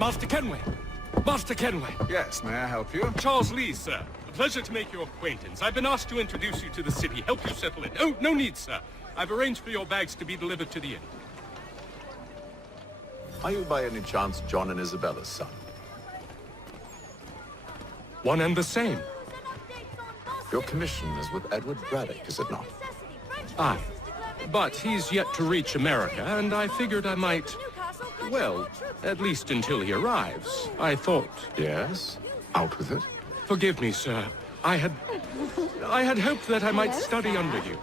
Master Kenway! Master Kenway! Yes, may I help you? Charles Lee, sir. A pleasure to make your acquaintance. I've been asked to introduce you to the city, help you settle in. Oh, no need, sir. I've arranged for your bags to be delivered to the inn. Are you by any chance John and Isabella's son? One and the same. Your commission is with Edward Braddock, is it not? Aye. But he's yet to reach America, and I figured I might... Well, at least until he arrives. I thought... Yes? Out with it. Forgive me, sir. I had hoped that I might study under you.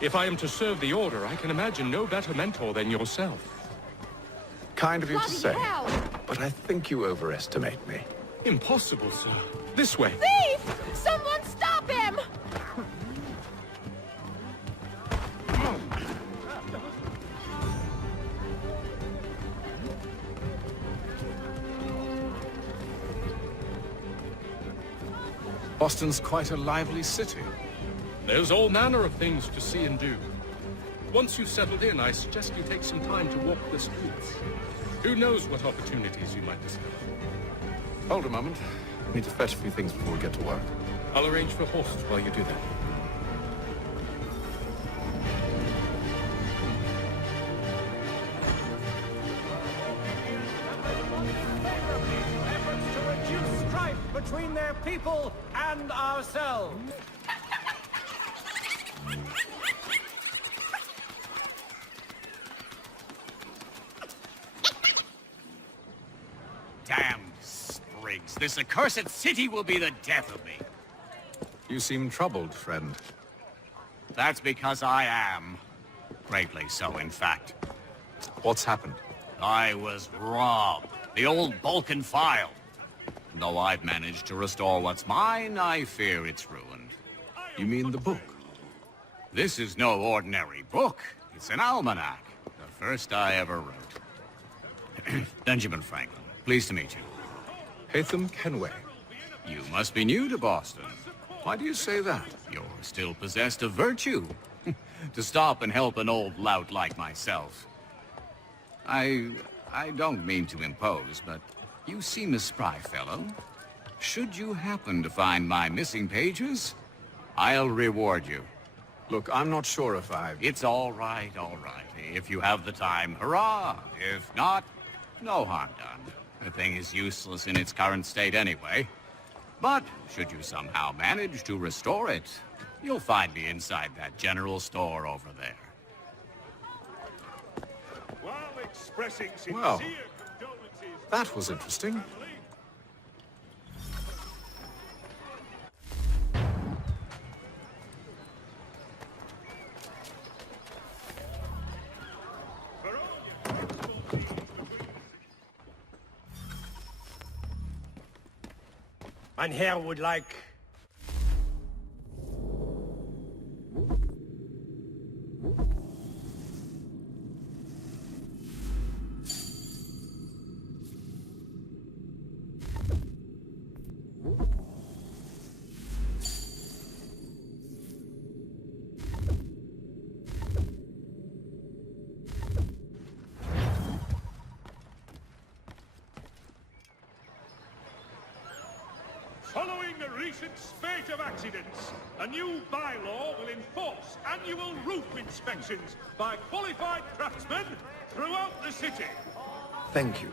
If I am to serve the Order, I can imagine no better mentor than yourself. Kind of you to say, but I think you overestimate me. Impossible, sir. This way. Thief! Someone stop him! Boston's quite a lively city. There's all manner of things to see and do. Once you've settled in, I suggest you take some time to walk the streets. Who knows what opportunities you might discover. Hold a moment. I need to fetch a few things before we get to work. I'll arrange for horses while you do that. Efforts to reduce strife between their people and ourselves. Damn sprigs. This accursed city will be the death of me. You seem troubled, friend. That's because I am. Greatly so, in fact. What's happened? I was robbed. The old Balkan file. Though I've managed to restore what's mine, I fear it's ruined. You mean the book? This is no ordinary book. It's an almanac. The first I ever wrote. Benjamin Franklin. Pleased to meet you. Haytham Kenway. You must be new to Boston. Why do you say that? You're still possessed of virtue. To stop and help an old lout like myself. I don't mean to impose, but you seem a spry fellow. Should you happen to find my missing pages, I'll reward you. Look, I'm not sure if I've... It's all right, all right. If you have the time, hurrah. If not, no harm done. The thing is useless in its current state anyway. But should you somehow manage to restore it, you'll find me inside that general store over there. While expressing sincere Well, condolences... that was interesting. Mein Herr would like... Following a recent spate of accidents, a new bylaw will enforce annual roof inspections by qualified craftsmen throughout the city. Thank you.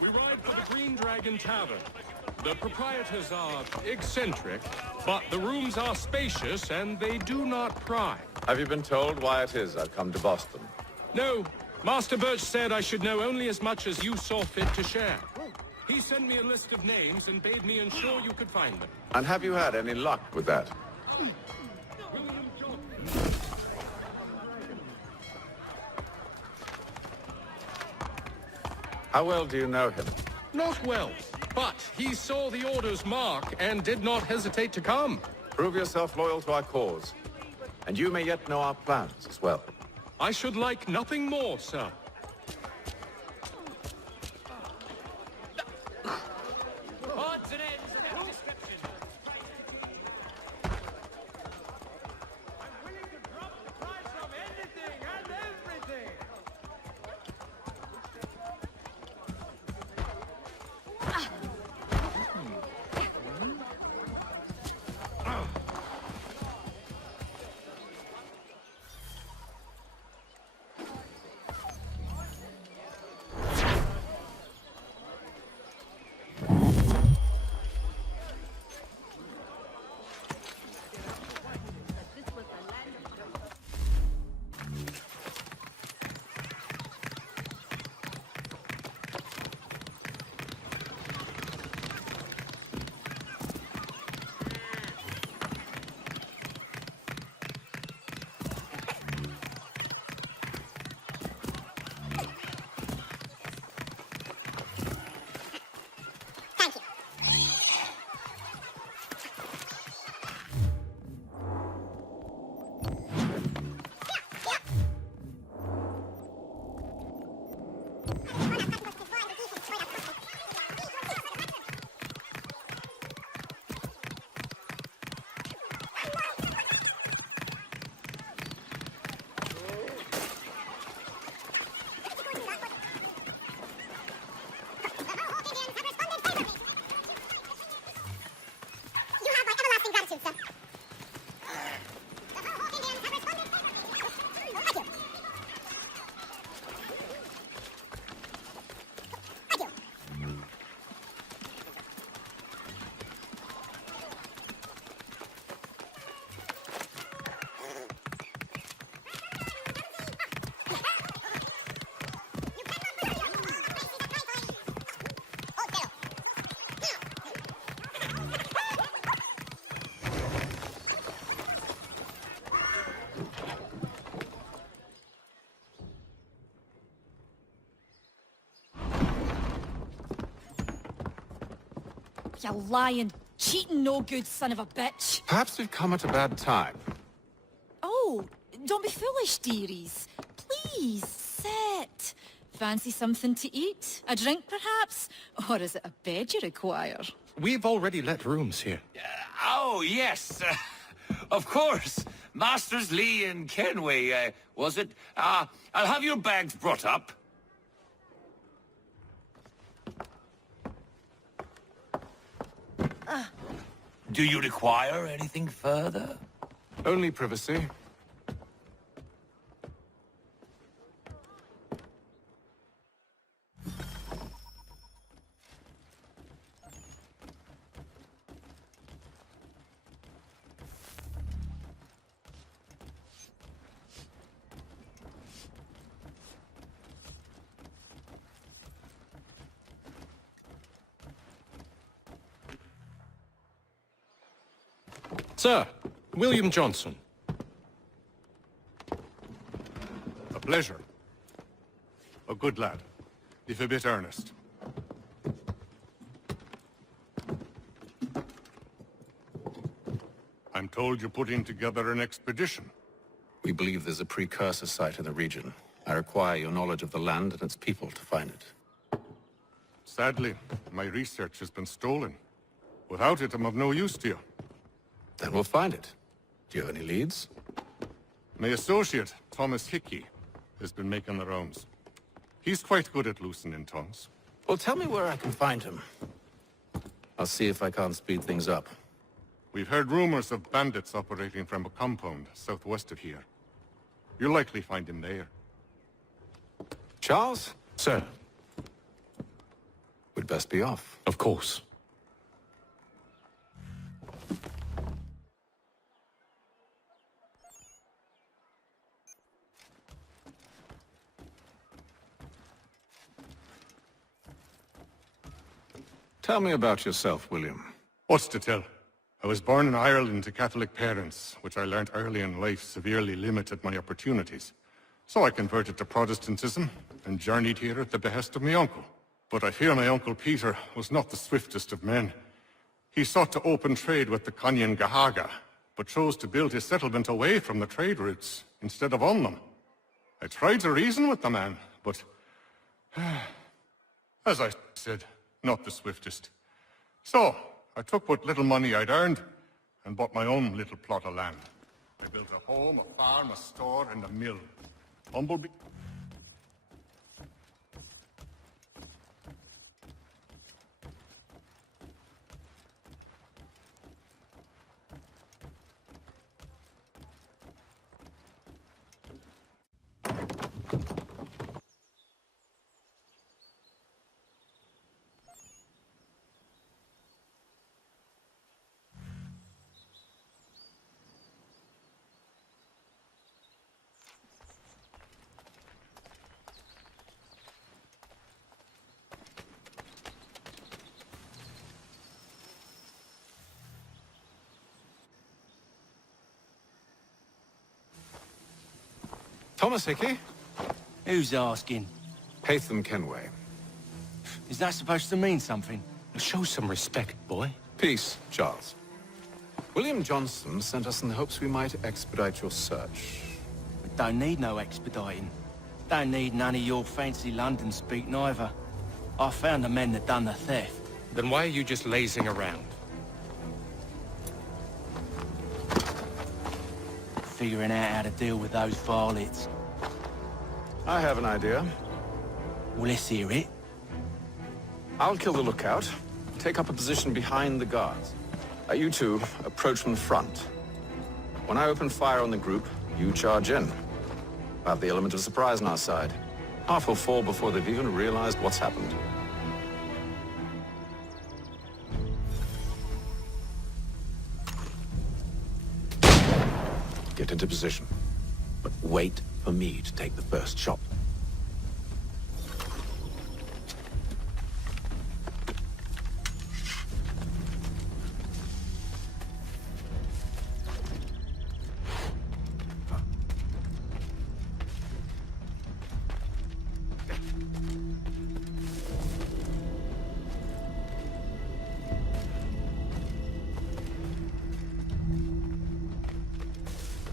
We ride for the Green Dragon Tavern. The proprietors are eccentric, but the rooms are spacious and they do not pry. Have you been told why it is I've come to Boston? No, Master Birch said I should know only as much as you saw fit to share. He sent me a list of names and bade me ensure you could find them. And have you had any luck with that? How well do you know him? Not well, but he saw the Order's mark and did not hesitate to come. Prove yourself loyal to our cause, And you may yet know our plans as well. I should like nothing more, sir. Odds and ends of any description. I'm willing to drop the price of anything and everything. You lying, cheating, no good son of a bitch. Perhaps we've come at a bad time. Oh, don't be foolish, dearies. Please, sit. Fancy something to eat? A drink, perhaps? Or is it a bed you require? We've already let rooms here. Oh, yes. Of course. Masters Lee and Kenway, was it? I'll have your bags brought up. Do you require anything further? Only privacy. Sir, William Johnson. A pleasure. A good lad, if a bit earnest. I'm told you're putting together an expedition. We believe there's a precursor site in the region. I require your knowledge of the land and its people to find it. Sadly, my research has been stolen. Without it, I'm of no use to you. Then we'll find it. Do you have any leads? My associate, Thomas Hickey, has been making the rounds. He's quite good at loosening tongues. Well, tell me where I can find him. I'll see if I can't speed things up. We've heard rumors of bandits operating from a compound southwest of here. You'll likely find him there. Charles? Sir, We'd best be off. of course. Tell me about yourself, William. What's to tell? I was born in Ireland to Catholic parents, which I learned early in life severely limited my opportunities. So I converted to Protestantism and journeyed here at the behest of my uncle. But I fear my uncle Peter was not the swiftest of men. He sought to open trade with the Conyan Gahaga, but chose to build his settlement away from the trade routes instead of on them. I tried to reason with the man, but as I said, not the swiftest. So, I took what little money I'd earned and bought my own little plot of land. I built a home, a farm, a store, and a mill. Humble be... Thomas Hickey? Who's asking? Haytham Kenway. Is that supposed to mean something? Show some respect, boy. Peace, Charles. William Johnson sent us in the hopes we might expedite your search. We don't need no expediting. Don't need none of your fancy London speak neither. I found the men that done the theft. Then why are you just lazing around? Figuring out how to deal with those varlets. I have an idea. Well, let's hear it. I'll kill the lookout, take up a position behind the guards. You two approach from the front. When I open fire on the group, you charge in. We'll have the element of surprise on our side. Half will fall before they've even realized what's happened. Get into position, but wait for me to take the first shot.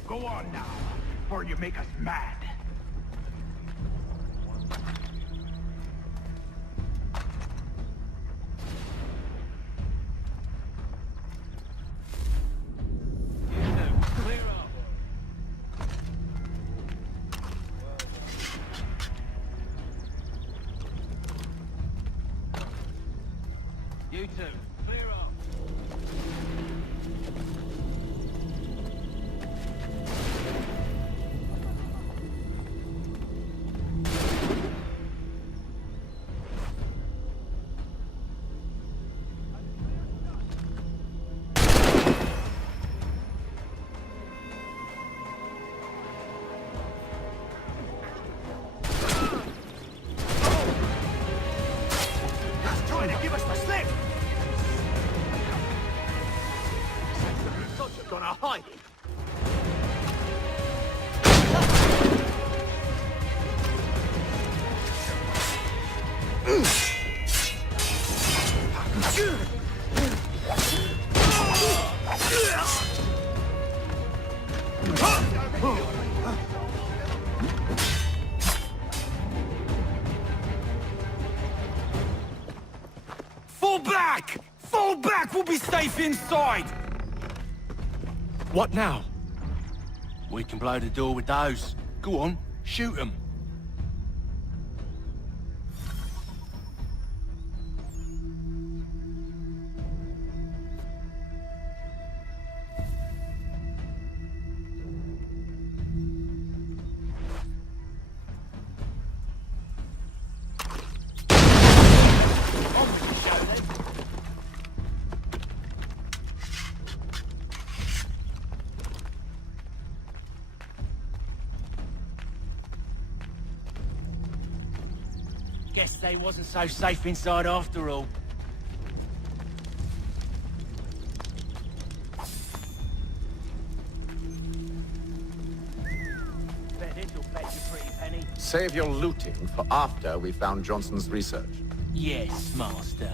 Go on now, or you make us mad. You two, clear up. Trying to give us the slip! You're gonna hide it! Fall back! Fall back! We'll be safe inside! What now? We can blow the door with those. Go on, shoot them. Guess they wasn't so safe inside after all. Bet this'll fetch you pretty penny. Save your looting for after we found Johnson's research. Yes, master.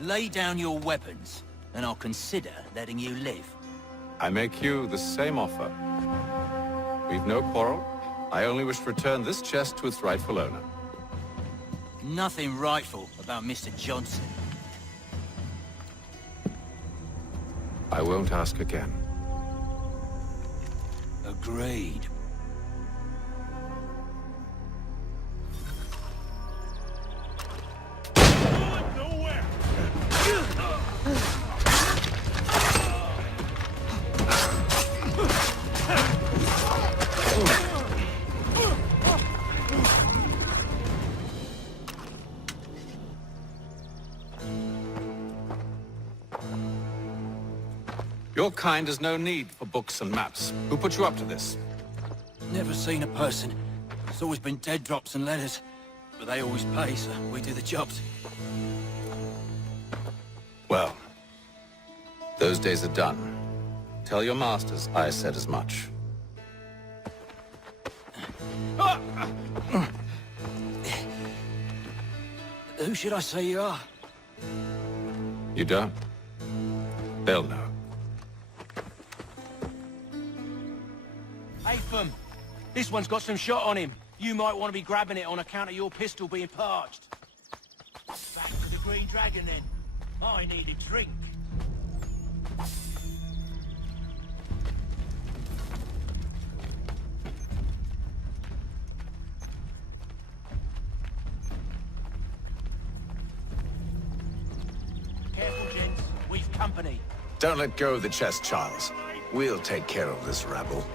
Lay down your weapons, and I'll consider letting you live. I make you the same offer. We've no quarrel. I only wish to return this chest to its rightful owner. Nothing rightful about Mr. Johnson. I won't ask again. Agreed. Your kind has no need for books and maps. Who put you up to this? Never seen a person. It's always been dead drops and letters. But they always pay, so we do the jobs. Well, those days are done. Tell your masters I said as much. Who should I say you are? You don't? They'll know. Haytham, this one's got some shot on him. You might want to be grabbing it on account of your pistol being parched. Back to the Green Dragon, then. I need a drink. Careful, gents. We've company. Don't let go of the chest, Charles. We'll take care of this rabble.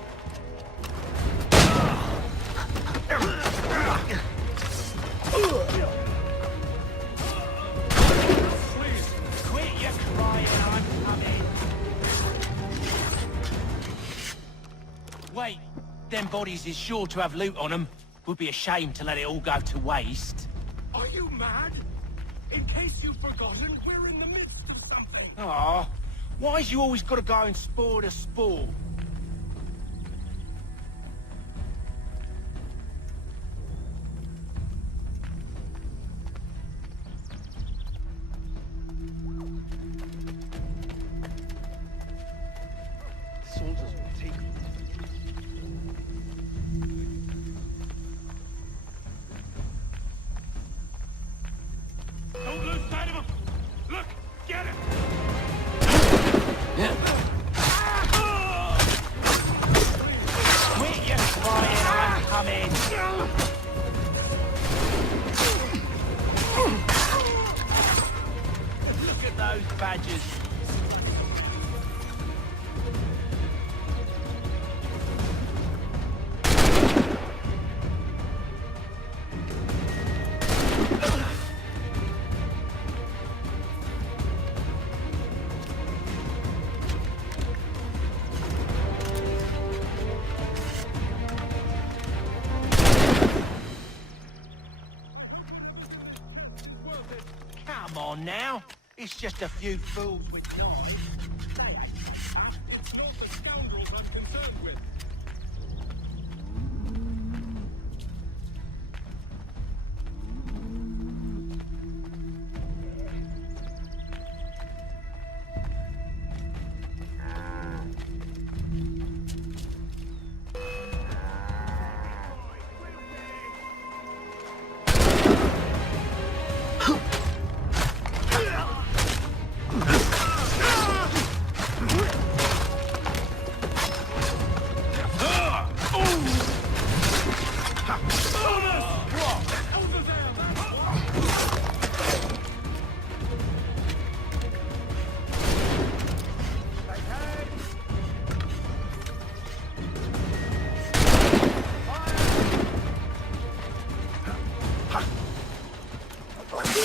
Quit your crying, I'm coming. Wait, them bodies is sure to have loot on them. Would be a shame to let it all go to waste. Are you mad? In case you've forgotten, we're in the midst of something. Aw, why's you always gotta go and spore the spore? Soldiers will take Don't lose sight of him! Look! Get it! Quit your crying, I'm coming. Look at those badgers. Come on now. It's just a few fools with knives. They ain't tough. Not the scoundrels I'm concerned with.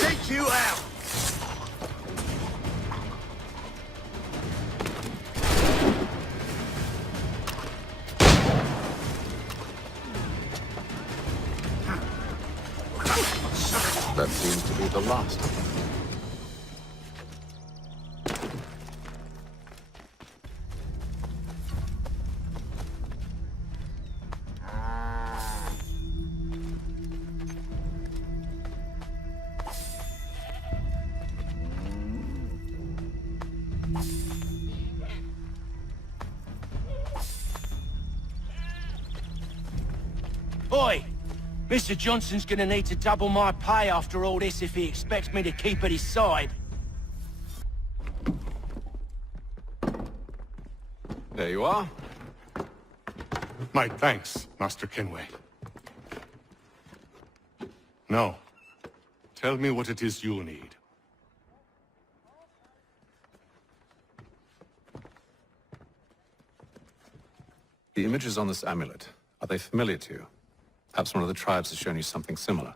Take you out! That seems to be the last of them. Oi! Mr. Johnson's gonna need to double my pay after all this if he expects me to keep at his side. There you are. My thanks, Master Kenway. Now, tell me what it is you need. The images on this amulet, are they familiar to you? Perhaps one of the tribes has shown you something similar.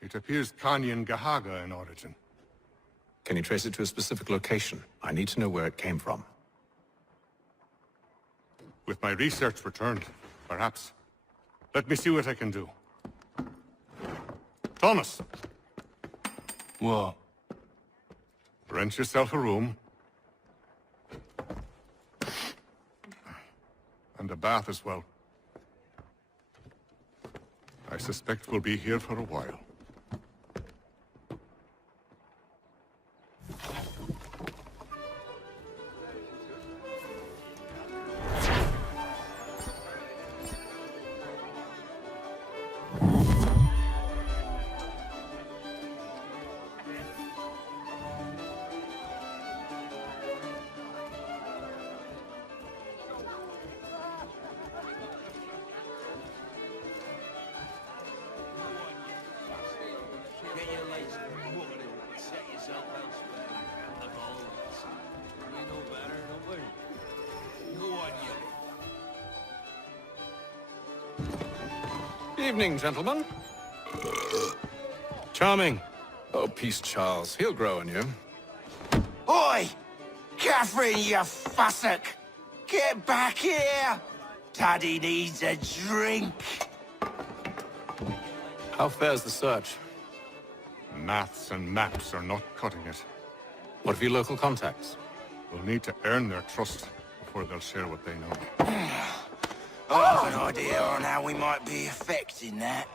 It appears Kanyan Gahaga in origin. Can you trace it to a specific location? I need to know where it came from. With my research returned, perhaps. Let me see what I can do. Thomas! What? Rent yourself a room. And a bath as well. I suspect we'll be here for a while. Evening, gentlemen. Charming. Oh, peace, Charles. He'll grow on you. Oi! Catherine, you fussock! Get back here! Daddy needs a drink. How fares the search? Maths and maps are not cutting it. What of your local contacts? We'll need to earn their trust before they'll share what they know. I have an idea on how we might be affecting that.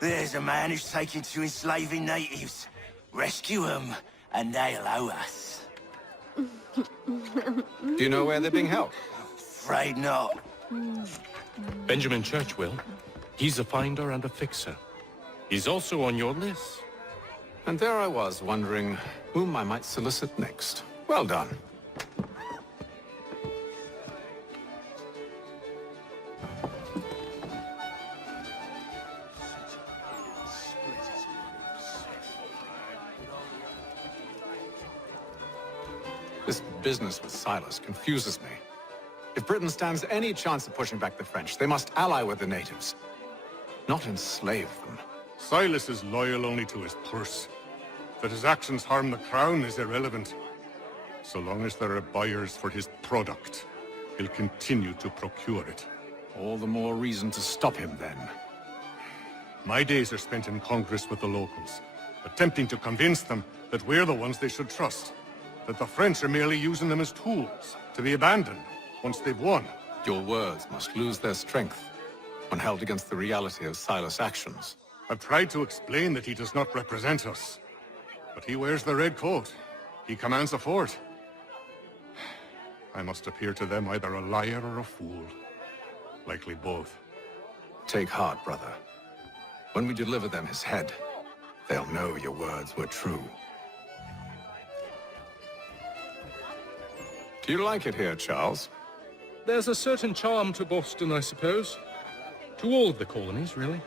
There's a man who's taken to enslaving natives. Rescue them, and they'll owe us. Do you know where they're being held? Afraid not. Benjamin Church will. He's a finder and a fixer. He's also on your list. And there I was, wondering whom I might solicit next. Well done. This business with Silas confuses me. If Britain stands any chance of pushing back the French, they must ally with the natives, not enslave them. Silas is loyal only to his purse. That his actions harm the crown is irrelevant. So long as there are buyers for his product, he'll continue to procure it. All the more reason to stop him, then. My days are spent in Congress with the locals, attempting to convince them that we're the ones they should trust. That the French are merely using them as tools, to be abandoned once they've won. Your words must lose their strength when held against the reality of Silas' actions. I've tried to explain that he does not represent us. But he wears the red coat. He commands a fort. I must appear to them either a liar or a fool. Likely both. Take heart, brother. When we deliver them his head, they'll know your words were true. Do you like it here, Charles? There's a certain charm to Boston, I suppose. To all of the colonies, really.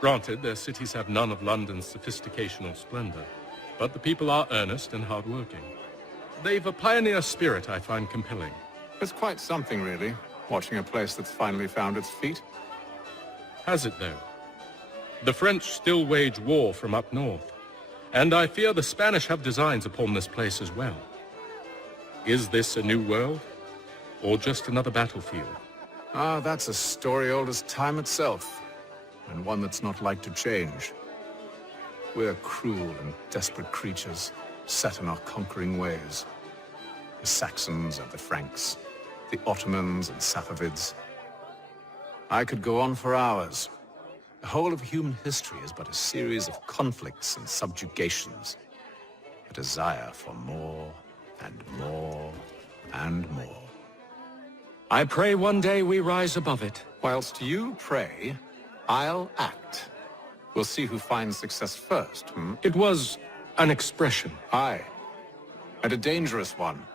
Granted, their cities have none of London's sophistication or splendor, but the people are earnest and hardworking. They've a pioneer spirit I find compelling. It's quite something, really, watching a place that's finally found its feet. Has it, though? The French still wage war from up north, and I fear the Spanish have designs upon this place as well. Is this a new world, or just another battlefield? Ah, that's a story old as time itself, and one that's not like to change. We're cruel and desperate creatures, set in our conquering ways. The Saxons and the Franks, the Ottomans and Safavids. I could go on for hours. The whole of human history is but a series of conflicts and subjugations. A desire for more and more and more. I pray one day we rise above it. Whilst you pray, I'll act. We'll see who finds success first, hmm? It was an expression. Aye, and a dangerous one.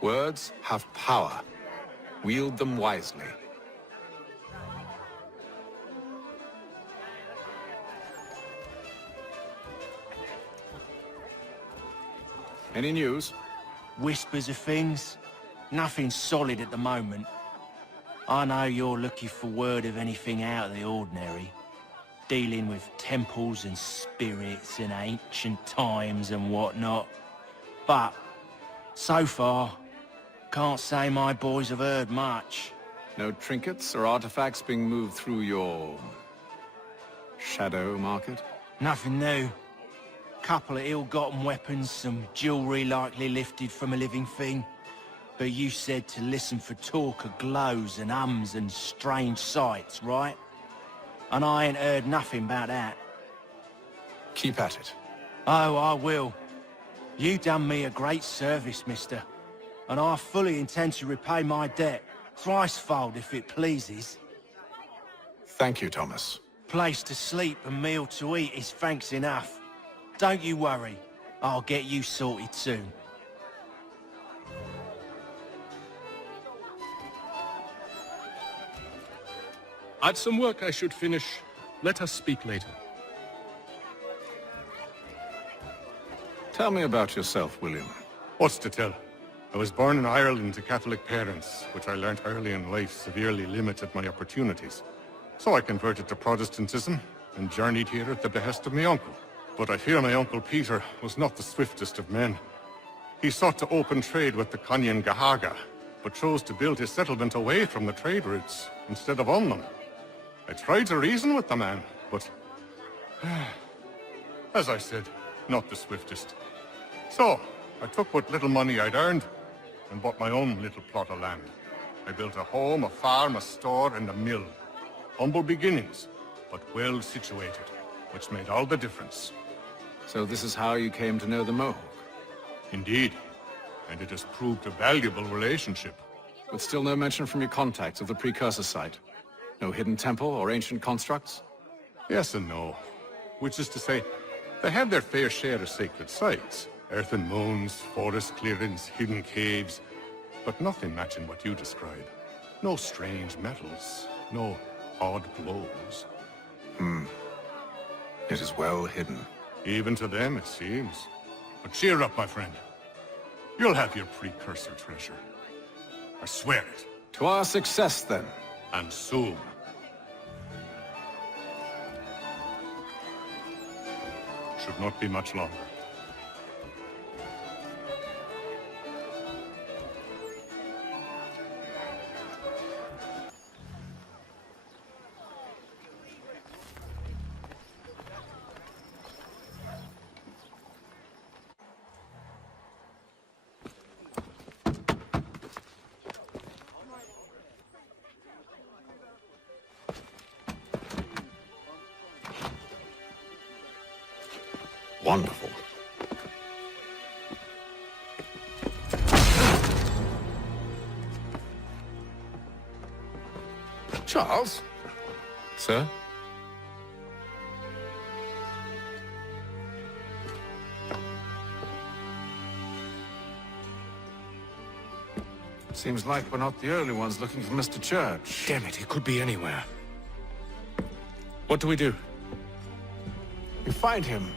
Words have power. Wield them wisely. Any news? Whispers of things. Nothing solid at the moment. I know you're looking for word of anything out of the ordinary. Dealing with temples and spirits and ancient times and whatnot. But, so far, can't say my boys have heard much. No trinkets or artifacts being moved through your... shadow market? Nothing new. Couple of ill-gotten weapons, some jewelry likely lifted from a living thing. But you said to listen for talk of glows and ums and strange sights, right? And I ain't heard nothing about that. Keep at it. Oh, I will. You done me a great service, mister. And I fully intend to repay my debt. Thricefold, if it pleases. Thank you, Thomas. Place to sleep and meal to eat is thanks enough. Don't you worry. I'll get you sorted soon. I've some work I should finish. Let us speak later. Tell me about yourself, William. What's to tell? I was born in Ireland to Catholic parents, which I learnt early in life severely limited my opportunities. So I converted to Protestantism and journeyed here at the behest of my uncle. But I fear my uncle Peter was not the swiftest of men. He sought to open trade with the Conyan Gahaga, but chose to build his settlement away from the trade routes instead of on them. I tried to reason with the man, but... as I said, not the swiftest. So, I took what little money I'd earned and bought my own little plot of land. I built a home, a farm, a store, and a mill. Humble beginnings, but well situated, which made all the difference. So this is how you came to know the Mohawk? Indeed, and it has proved a valuable relationship. But still no mention from your contacts of the precursor site? No hidden temple or ancient constructs? Yes and no. Which is to say, they had their fair share of sacred sites. Earthen moons, forest clearings, hidden caves, but nothing matching what you describe. No strange metals, no odd glows. It is well hidden. Even to them, it seems. But cheer up, my friend. You'll have your precursor treasure. I swear it. To our success, then. And soon. Should not be much longer. Wonderful. Charles? Sir? Seems like we're not the only ones looking for Mr. Church. Damn it, he could be anywhere. What do we do? You find him.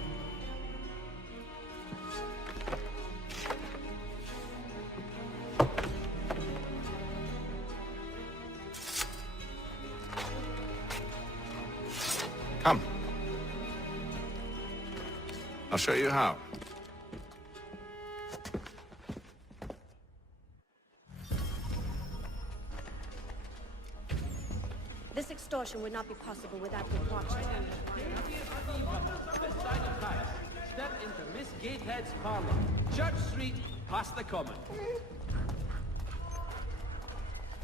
Come. I'll show you how. This extortion would not be possible without your watching. Step into Miss Gatehead's parlor. Church Street, past the common.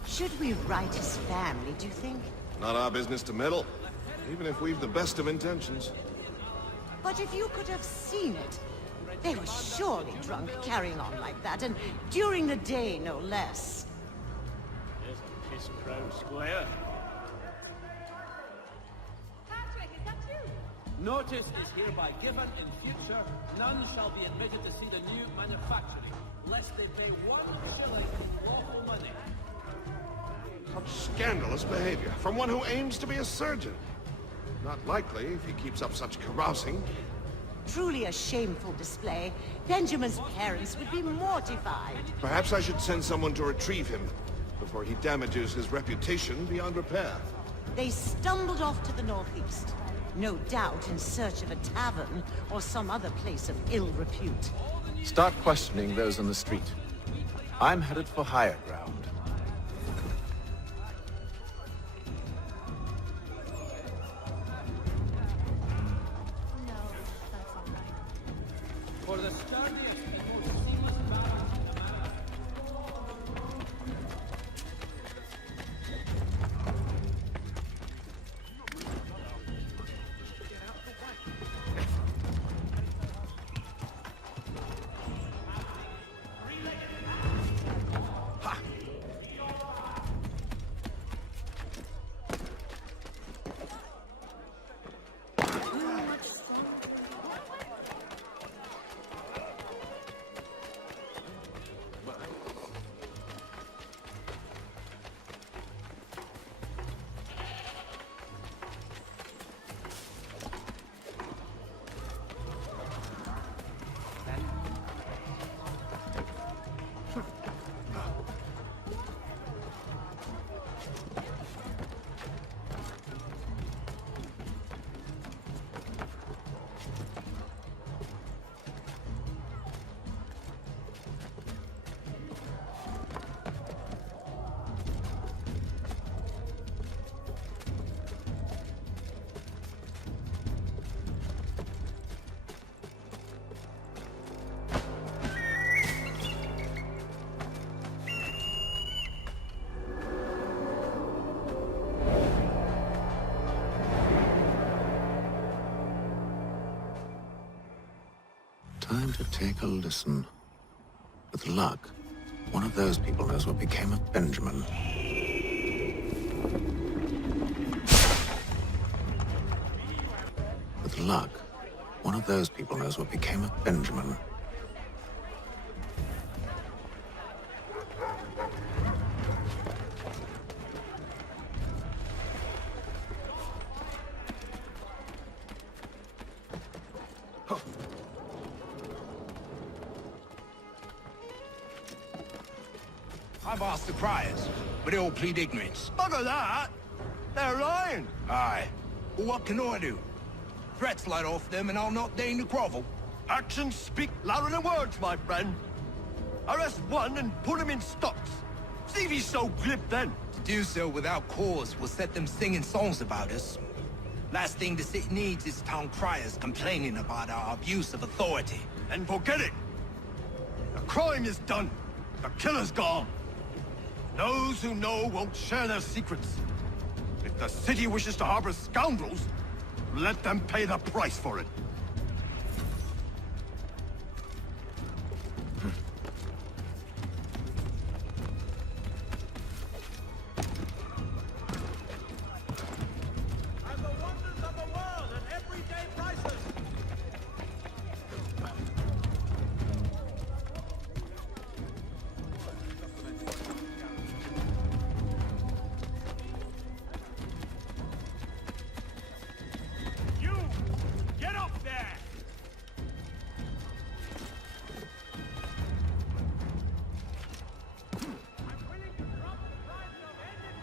Should we write his family, do you think? Not our business to meddle, even if we've the best of intentions. But if you could have seen it, they were surely drunk carrying on like that, and during the day, no less. Miss Crow Square. Patrick, is that you? Notice is hereby given in future. None shall be admitted to see the new manufacturing, lest they pay 1 shilling in lawful money. Such scandalous behavior from one who aims to be a surgeon. Not likely if he keeps up such carousing. Truly a shameful display. Benjamin's parents would be mortified. Perhaps I should send someone to retrieve him before he damages his reputation beyond repair. They stumbled off to the northeast. No doubt in search of a tavern or some other place of ill repute. Start questioning those on the street. I'm headed for higher ground. For the sturdiest and most seamless balance in the matter. Time to take a listen. With luck, one of those people knows what became of Benjamin. With luck, one of those people knows what became of Benjamin. I've asked the criers, but they all plead ignorance. Bugger that! They're lying! Aye. Well, what can I do? Threats light off them and I'll not deign to grovel. Actions speak louder than words, my friend. Arrest one and put him in stocks. See if he's so glib then. To do so without cause will set them singing songs about us. Last thing the city needs is town criers complaining about our abuse of authority. And forget it. The crime is done. The killer's gone. Those who know won't share their secrets. If the city wishes to harbor scoundrels, let them pay the price for it. And the wonders of the world at everyday prices. You! Get up there! I'm willing to drop the price of anything.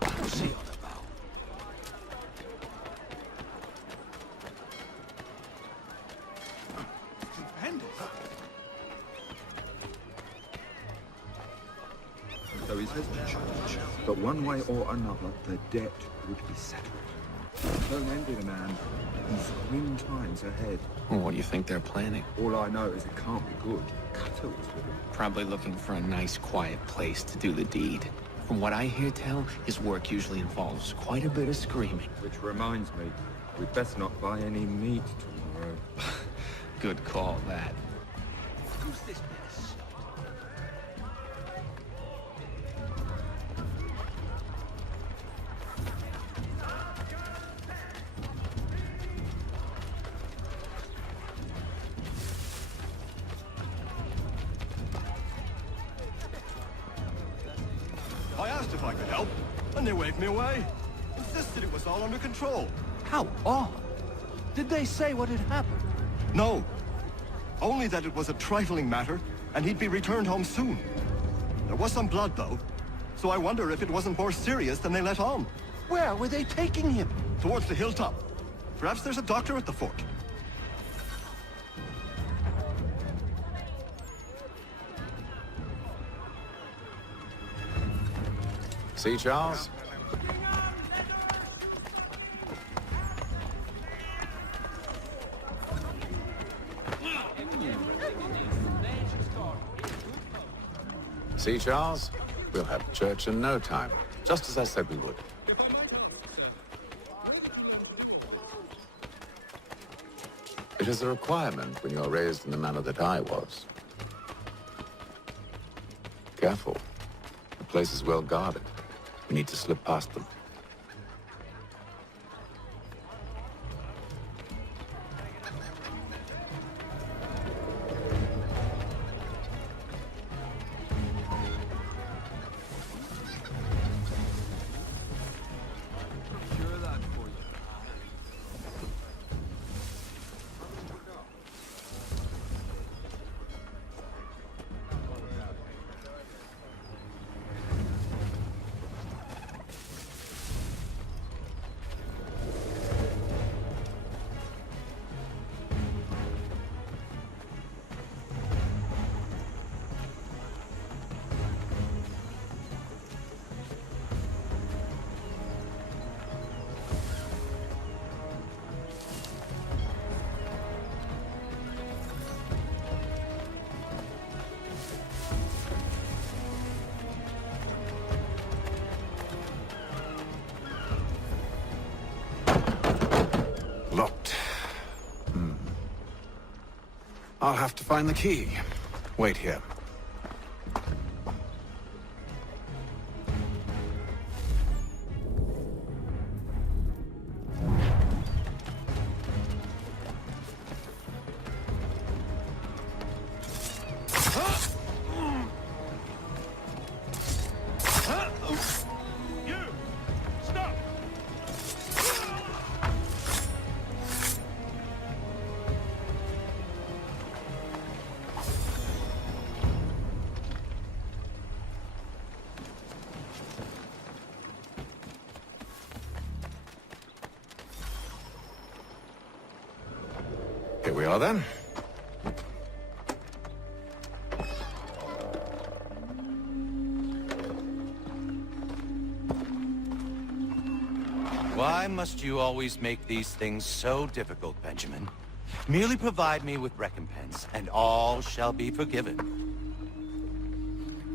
What's he on about? So he says to charge, but one way or another, the debt would be settled. Don't envy the man. He's grim times ahead. Well, what do you think they're planning? All I know is it can't be good. Cutter was with him. Probably looking for a nice, quiet place to do the deed. From what I hear tell, his work usually involves quite a bit of screaming. Which reminds me, we'd best not buy any meat tomorrow. Good call, that. Who's this mess? I asked if I could help, and they waved me away. Insisted it was all under control. How odd. Did they say what had happened? No. Only that it was a trifling matter, and he'd be returned home soon. There was some blood, though, so I wonder if it wasn't more serious than they let on. Where were they taking him? Towards the hilltop. Perhaps there's a doctor at the fort. See, Charles? See, Charles? We'll have church in no time, just as I said we would. It is a requirement when you're raised in the manner that I was. Careful. The place is well guarded. We need to slip past them. Locked. I'll have to find the key. Wait here. Here we are, then. Why must you always make these things so difficult, Benjamin? Merely provide me with recompense, and all shall be forgiven.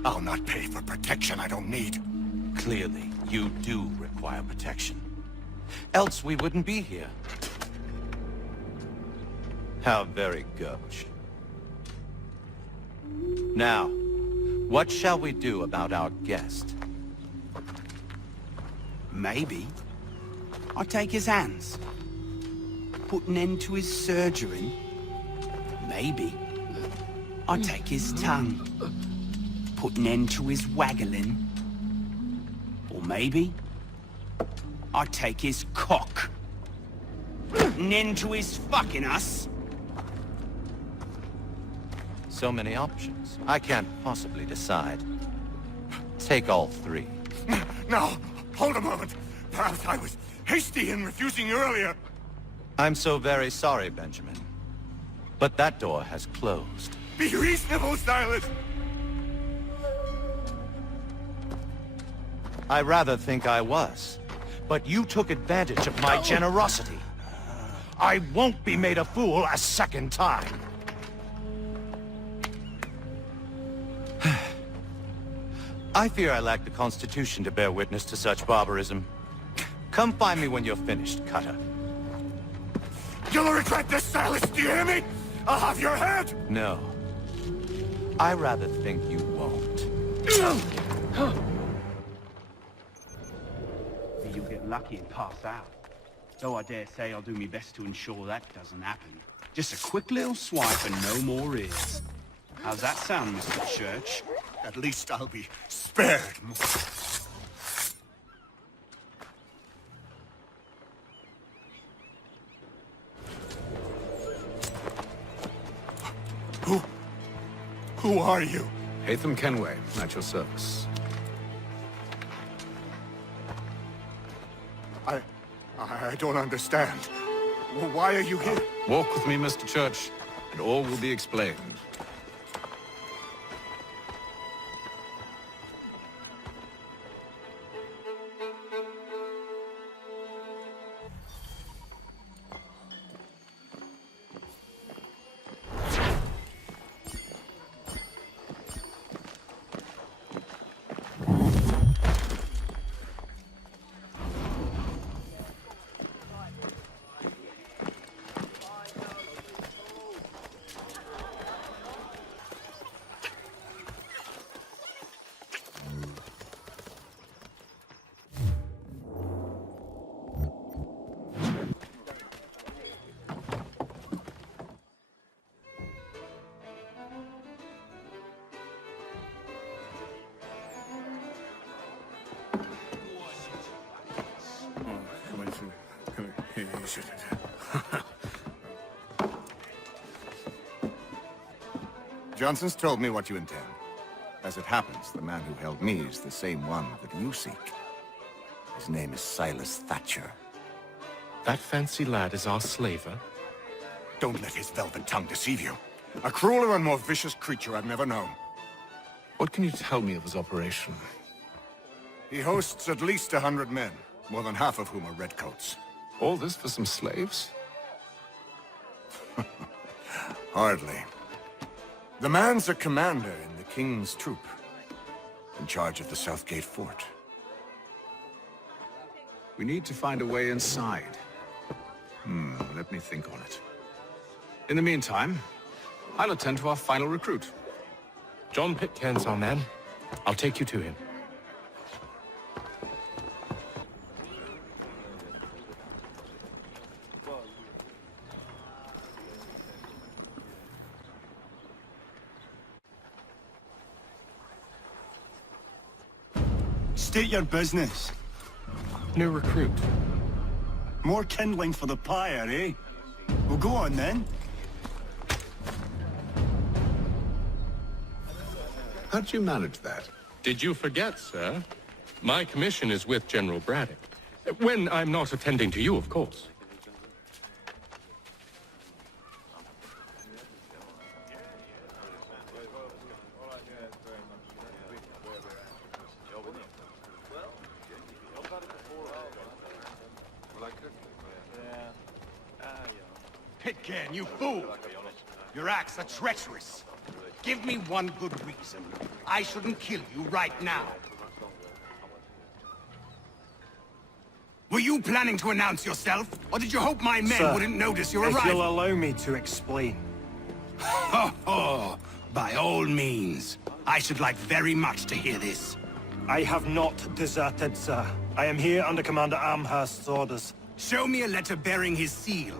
I'll not pay for protection I don't need. Clearly, you do require protection. Else we wouldn't be here. How very gauche. Now, what shall we do about our guest? Maybe I'll take his hands. Put an end to his surgery. Maybe I'll take his tongue. Put an end to his waggling. Or maybe I'll take his cock. Put an end to his fucking us. So many options. I can't possibly decide. Take all three. Now, hold a moment. Perhaps I was hasty in refusing you earlier. I'm so very sorry, Benjamin. But that door has closed. Be reasonable, Silas. I rather think I was. But you took advantage of my generosity. I won't be made a fool a second time. I fear I lack the constitution to bear witness to such barbarism. Come find me when you're finished, Cutter. You'll regret this, Silas, do you hear me? I'll have your head! No. I rather think you won't. You'll get lucky and pass out. Though I dare say I'll do my best to ensure that doesn't happen. Just a quick little swipe and no more is. How's that sound, Mr. Church? At least I'll be spared. are you? Hatham Kenway, at your service. I don't understand. Why are you here? Walk with me, Mr. Church, and all will be explained. Johnson's told me what you intend. As it happens, the man who held me is the same one that you seek. His name is Silas Thatcher. That fancy lad is our slaver? Don't let his velvet tongue deceive you. A crueler and more vicious creature I've never known. What can you tell me of his operation? He hosts at least 100 men, more than half of whom are redcoats. All this for some slaves? Hardly. The man's a commander in the King's troop, in charge of the Southgate Fort. We need to find a way inside. Let me think on it. In the meantime, I'll attend to our final recruit. John Pitcairn's our man. I'll take you to him. State your business. New recruit. More kindling for the pyre, eh? Well, go on then. How'd you manage that? Did you forget, sir? My commission is with General Braddock. When I'm not attending to you, of course. Pitcairn, you fool! Your acts are treacherous. Give me one good reason. I shouldn't kill you right now. Were you planning to announce yourself? Or did you hope my men wouldn't notice your arrival? If you'll allow me to explain. Oh, by all means. I should like very much to hear this. I have not deserted, sir. I am here under Commander Amherst's orders. Show me a letter bearing his seal,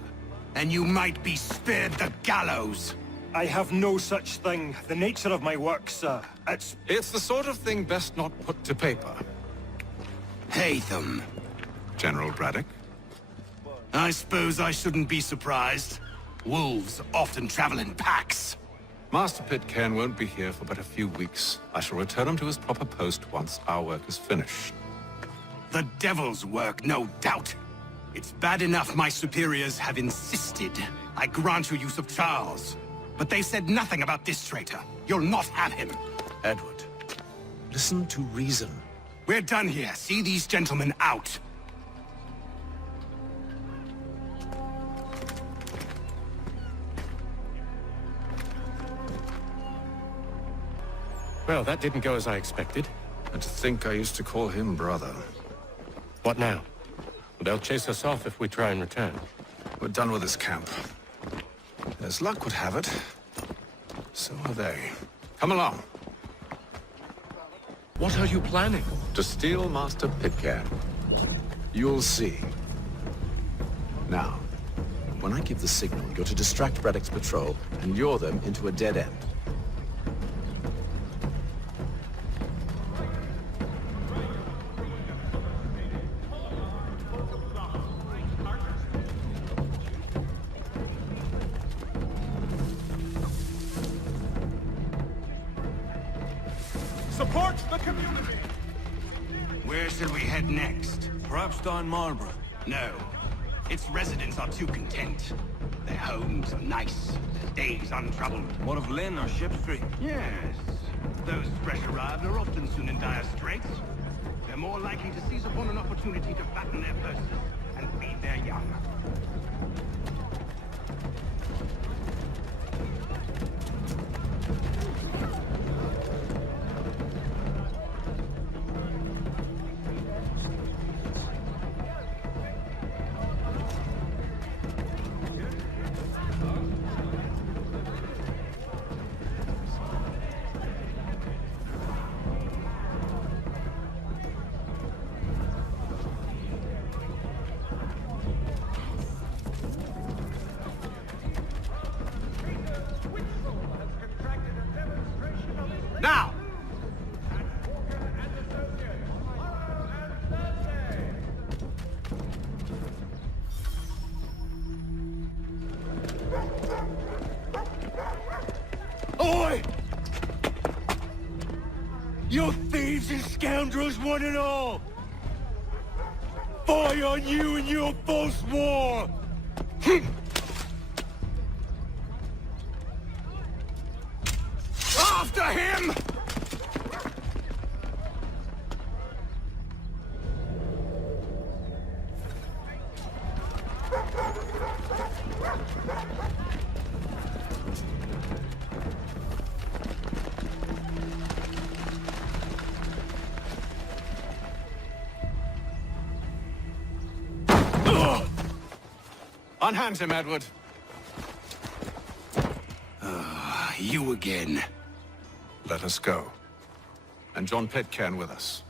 and you might be spared the gallows. I have no such thing. The nature of my work, sir, It's the sort of thing best not put to paper. Hatham. General Braddock? I suppose I shouldn't be surprised. Wolves often travel in packs. Master Pitcairn won't be here for but a few weeks. I shall return him to his proper post once our work is finished. The devil's work, no doubt. It's bad enough my superiors have insisted I grant you use of Charles. But they said nothing about this traitor. You'll not have him. Edward, listen to reason. We're done here. See these gentlemen out. Well, that didn't go as I expected. And to think I used to call him brother. What now? They'll chase us off if we try and return. We're done with this camp. As luck would have it, so are they. Come along. What are you planning? To steal Master Pitcairn. You'll see. Now, when I give the signal, you're to distract Braddock's patrol and lure them into a dead end. Support the community! Where shall we head next? Perhaps down Marlborough. No. Its residents are too content. Their homes are nice, their days untroubled. What of Lynn or Ship Street? Yes. Those fresh arrived are often soon in dire straits. They're more likely to seize upon an opportunity to fatten their purses and feed their young. Now! Oi! You thieves and scoundrels, one and all! Fire on you and your false war! After him! Unhand him, Edward. You again. Let us go. And John Pitcairn with us.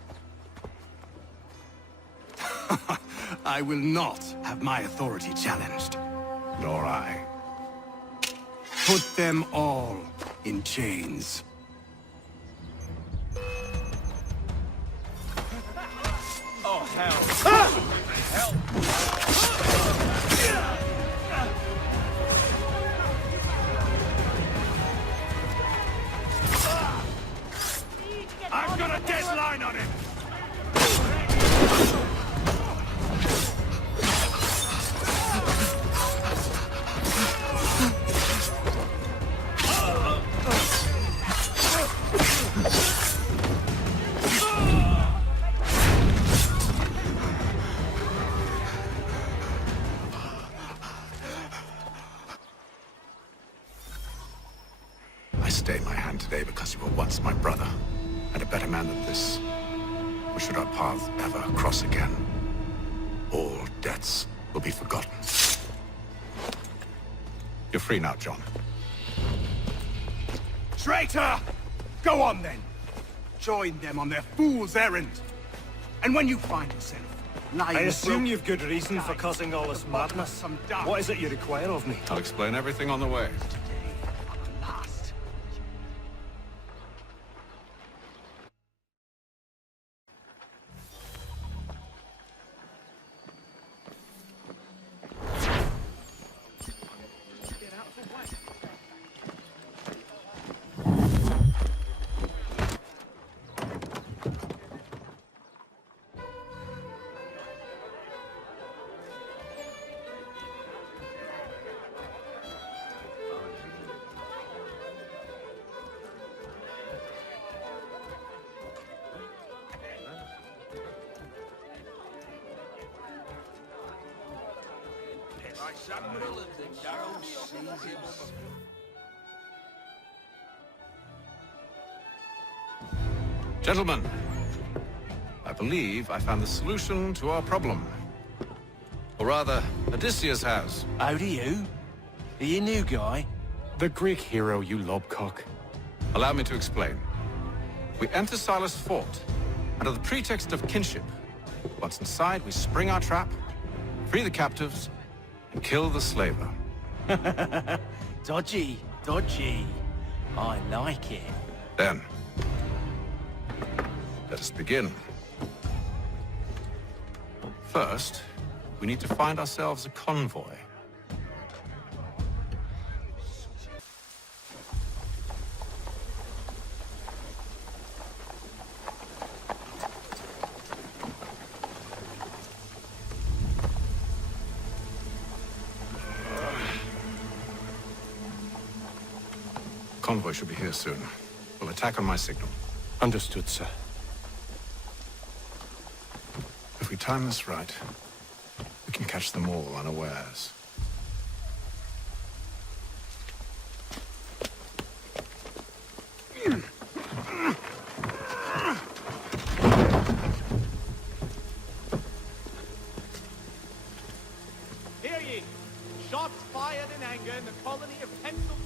I will not have my authority challenged. Nor I. Put them all in chains. Oh, hell. I've got a deadline on him! I stay my hand today because you were once my brother, and a better man than this. Or should our paths ever cross again, all debts will be forgotten. You're free now, John. Traitor! Go on then. Join them on their fool's errand. And when you find yourself lying... I assume you've good reason for causing all this madness. What is it you require of me? I'll explain everything on the way. Gentlemen, I believe I found the solution to our problem. Or rather, Odysseus has. How do you? Are you new guy? The Greek hero, you lobcock. Allow me to explain. We enter Silas' fort, under the pretext of kinship. Once inside, we spring our trap, free the captives, and kill the slaver. Dodgy, dodgy. I like it. Then, let us begin. First, we need to find ourselves a convoy. convoy should be here soon. We'll attack on my signal. Understood, sir. If we time this right, we can catch them all unawares. Hear ye! Shots fired in anger in the colony of Pennsylvania.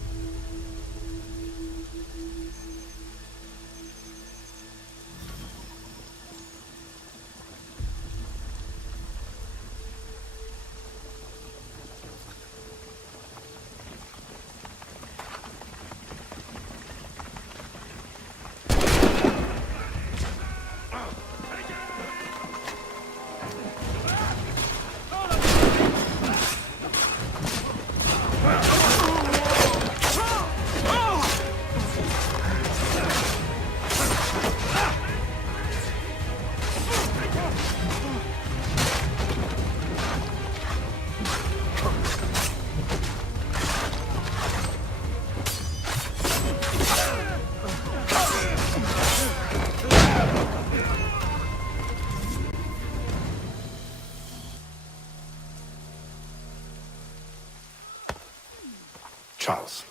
Charles,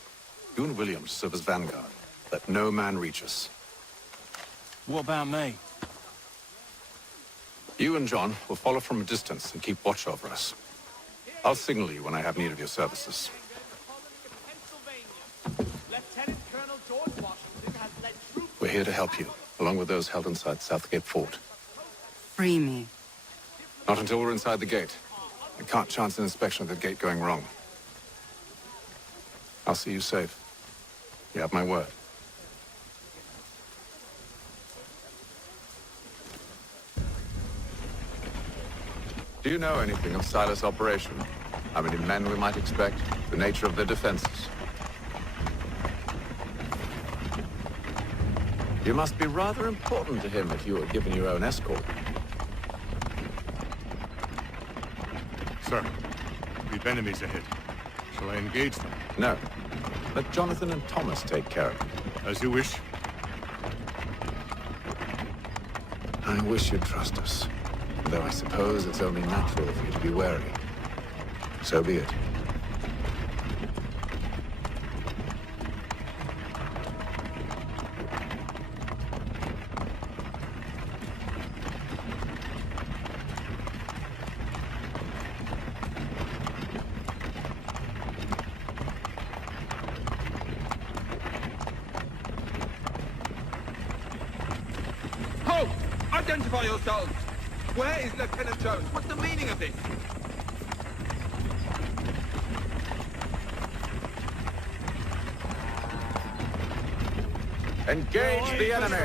you and William serve as vanguard. Let no man reach us. What about me? You and John will follow from a distance and keep watch over us. I'll signal you when I have need of your services. Lieutenant Colonel George Washington has led troops. We're here to help you, along with those held inside Southgate Fort. Free me. Not until we're inside the gate. I can't chance an inspection of the gate going wrong. I'll see you safe. You have my word. Do you know anything of Silas' operation? How many men we might expect? The nature of their defenses? You must be rather important to him if you were given your own escort. Sir, we've enemies ahead. Shall I engage them? No. Let Jonathan and Thomas take care of it. As you wish. I wish you'd trust us. Though I suppose it's only natural for you to be wary. So be it. Halt! Identify yourselves! Where is Lieutenant Jones? What's the meaning of this? Engage the enemy!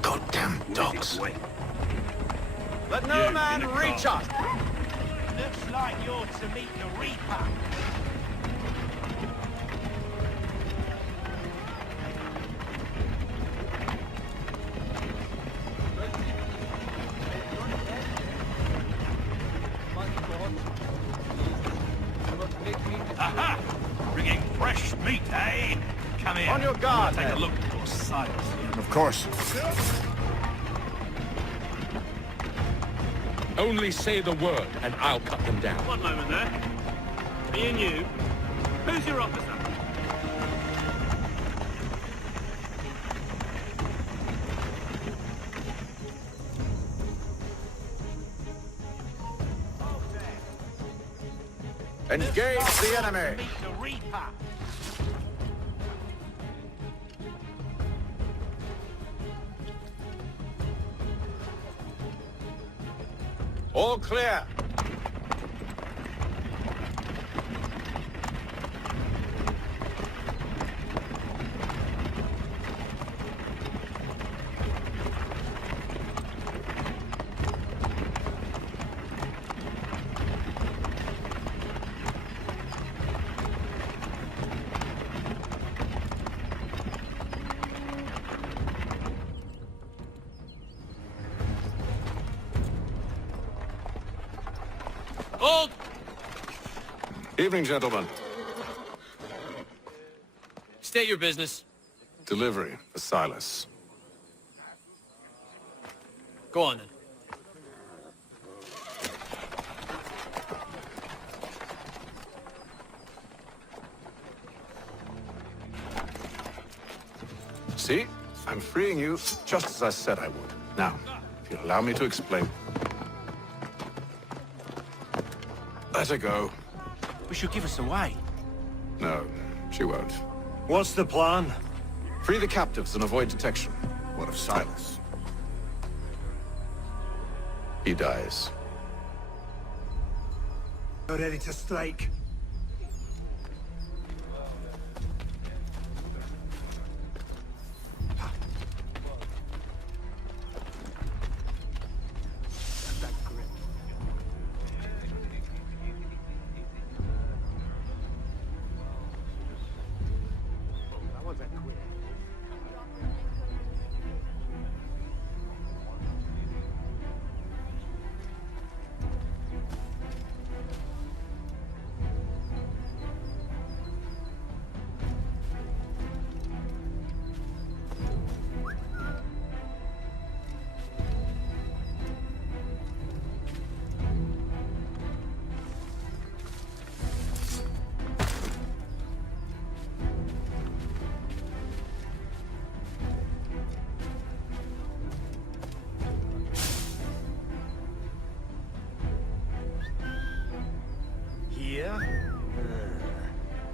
Goddamn dogs. Let no man reach us! Looks like you're to meet the Reaper. Aha! Bringing fresh meat, eh? Come here. On your guard, Take a men. look at your Silas. Of course. Only say the word, and I'll cut them down. One moment there. Me and you. Who's your officer? Engage the enemy! Meet the Reaper. All clear! Hold! Evening, gentlemen. State your business. Delivery for Silas. Go on, then. See? I'm freeing you just as I said I would. Now, if you'll allow me to explain. Let her go. But she'll give us away. No, she won't. What's the plan? Free the captives and avoid detection. What of Silas? He dies. You're ready to strike.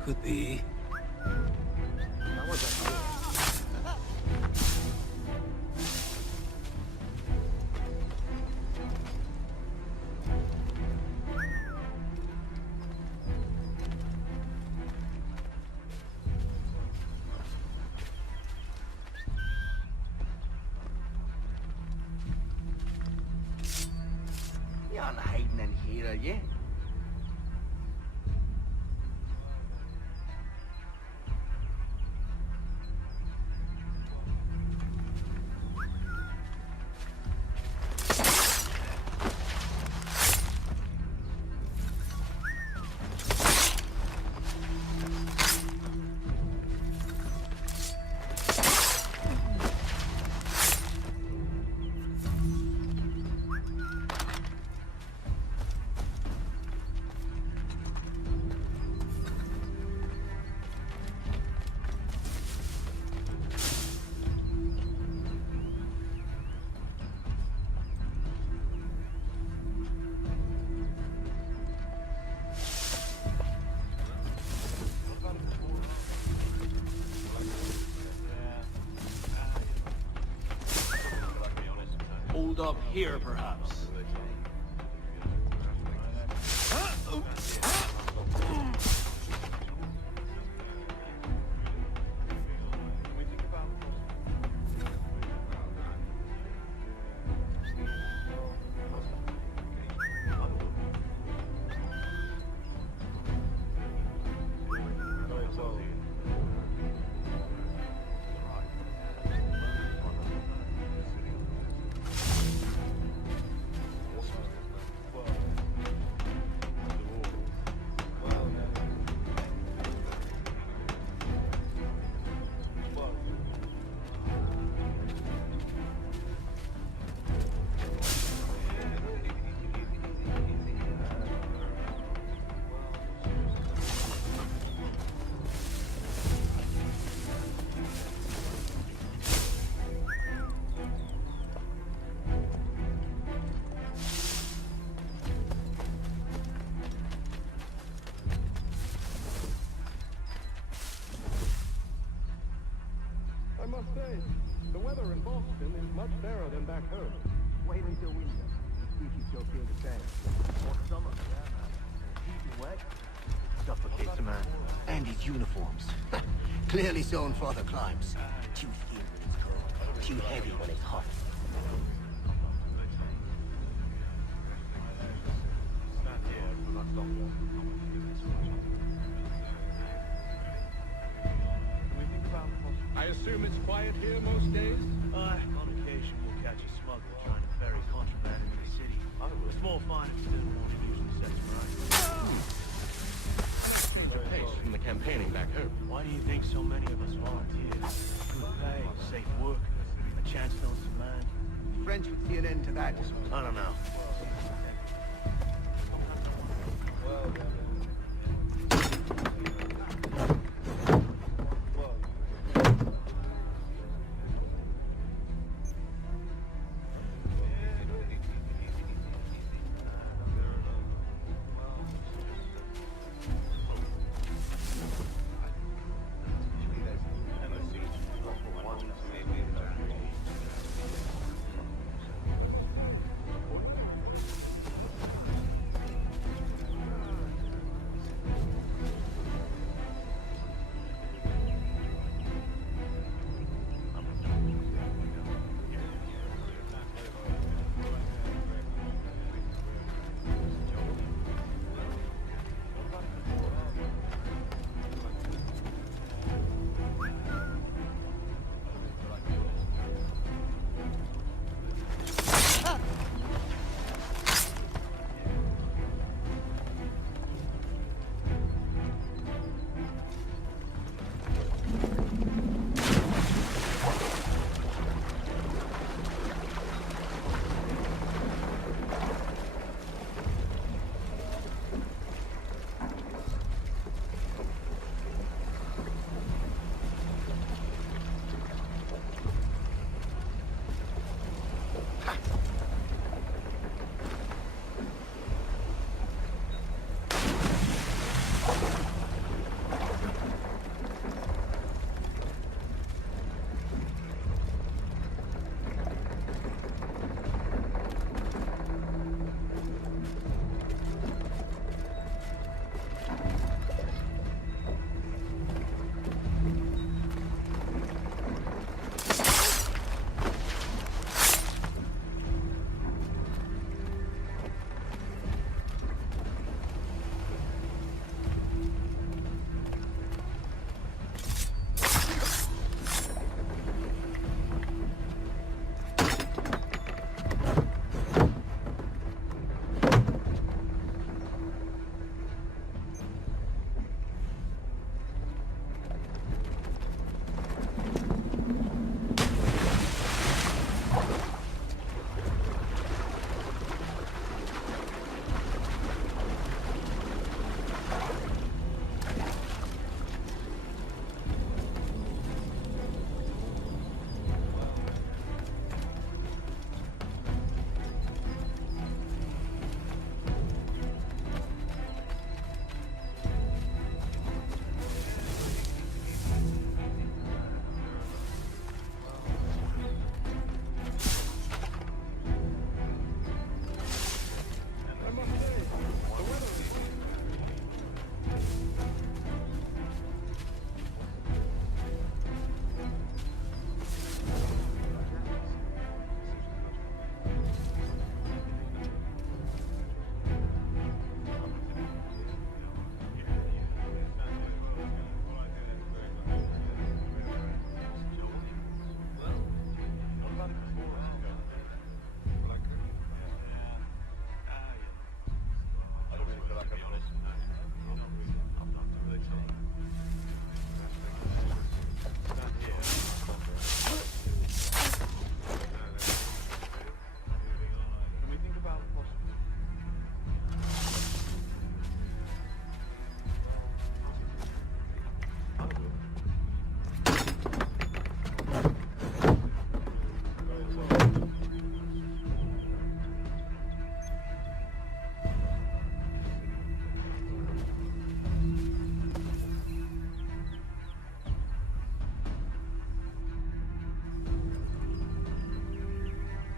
Could be. You aren't hiding in here, are you? Hold up here, perhaps. I must say, the weather in Boston is much better than back home. Wait until winter. See if you still feel the same. Or summer. Heat wet. Suffocates a man. And his uniforms. Clearly sewn for other climes. Too thin when it's cold. Too heavy when it's hot. I assume it's quiet here most days? On occasion, we'll catch a smuggler trying to ferry contraband into the city. A small fine incident won't usually set him right. campaigning back home. Why do you think so many of us volunteered? Good pay, safe work, a chance known to man. French would see an end to that. I don't know.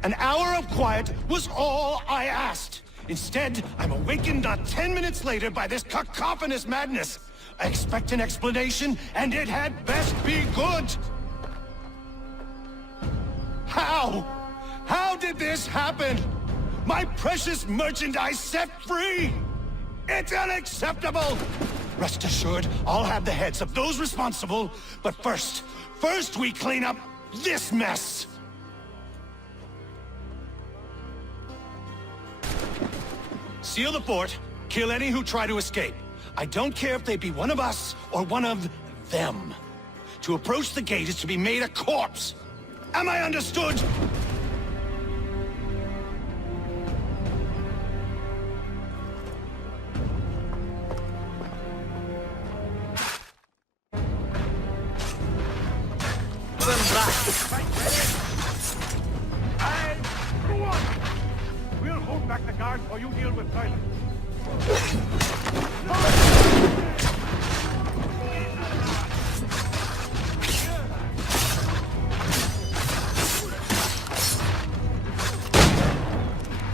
An hour of quiet was all I asked. Instead, I'm awakened not 10 minutes later by this cacophonous madness. I expect an explanation, and it had best be good. How? How did this happen? My precious merchandise set free! It's unacceptable! Rest assured, I'll have the heads of those responsible, but first we clean up this mess! Seal the fort, kill any who try to escape. I don't care if they be one of us or one of them. To approach the gate is to be made a corpse. Am I understood? Go on! We'll hold back the guards while you deal with Silence.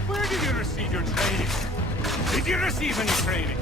Where did you receive your training? Did you receive any training?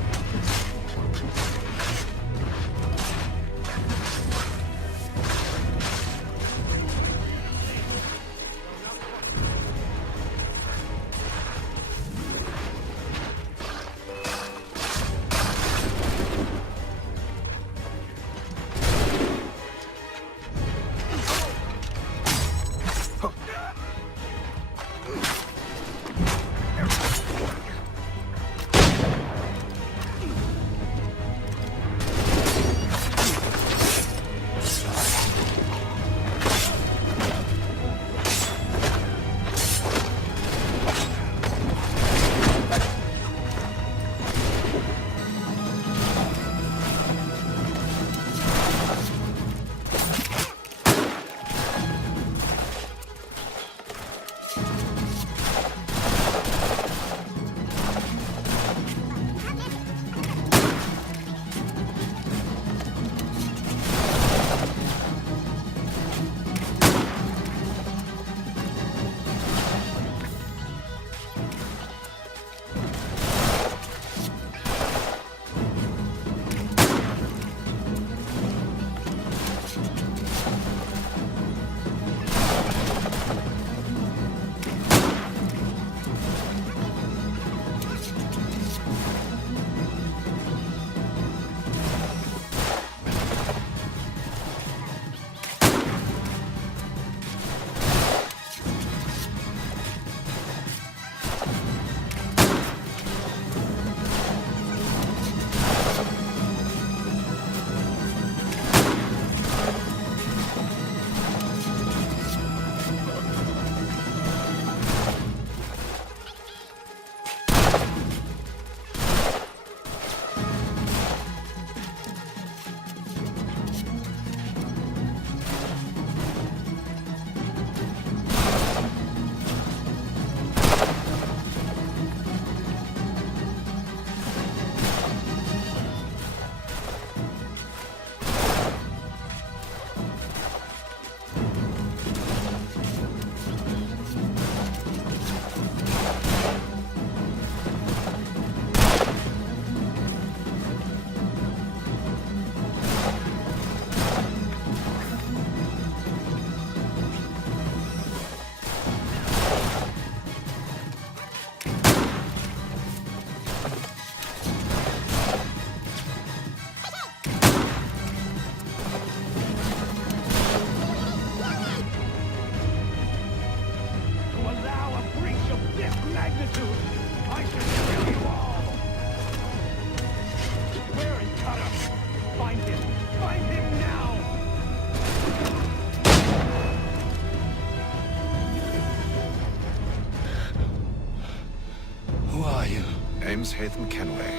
name's Haytham Kenway.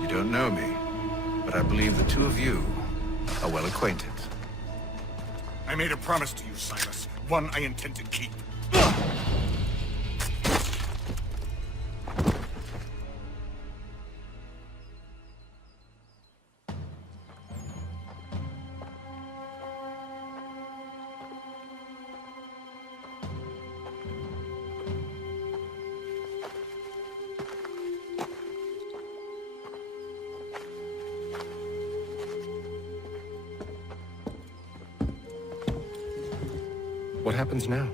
You don't know me, but I believe the two of you are well acquainted. I made a promise to you, Silas. One I intend to keep. What happens now?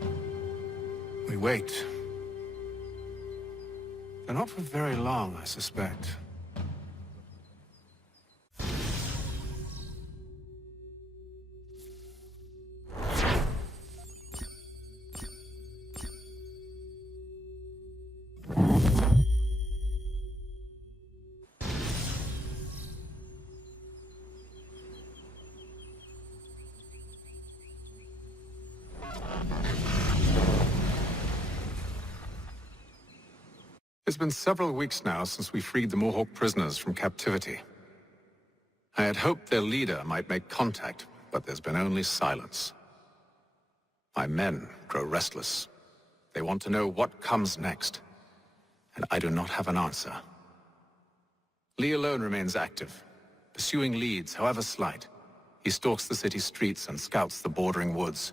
We wait. And not for very long, I suspect. It's been several weeks now since we freed the Mohawk prisoners from captivity. I had hoped their leader might make contact, but there's been only silence. My men grow restless. They want to know what comes next, and I do not have an answer. Lee alone remains active, pursuing leads, however slight. He stalks the city streets and scouts the bordering woods,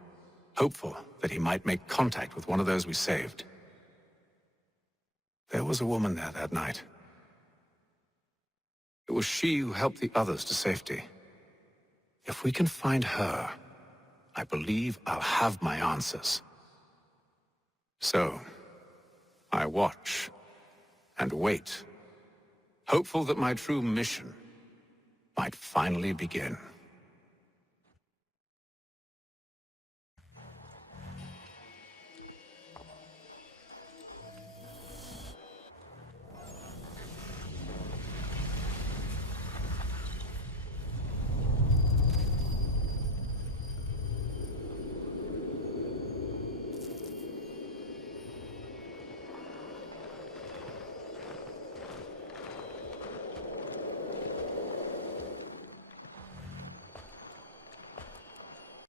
hopeful that he might make contact with one of those we saved. There was a woman there that night. It was she who helped the others to safety. If we can find her, I believe I'll have my answers. So, I watch and wait, hopeful that my true mission might finally begin.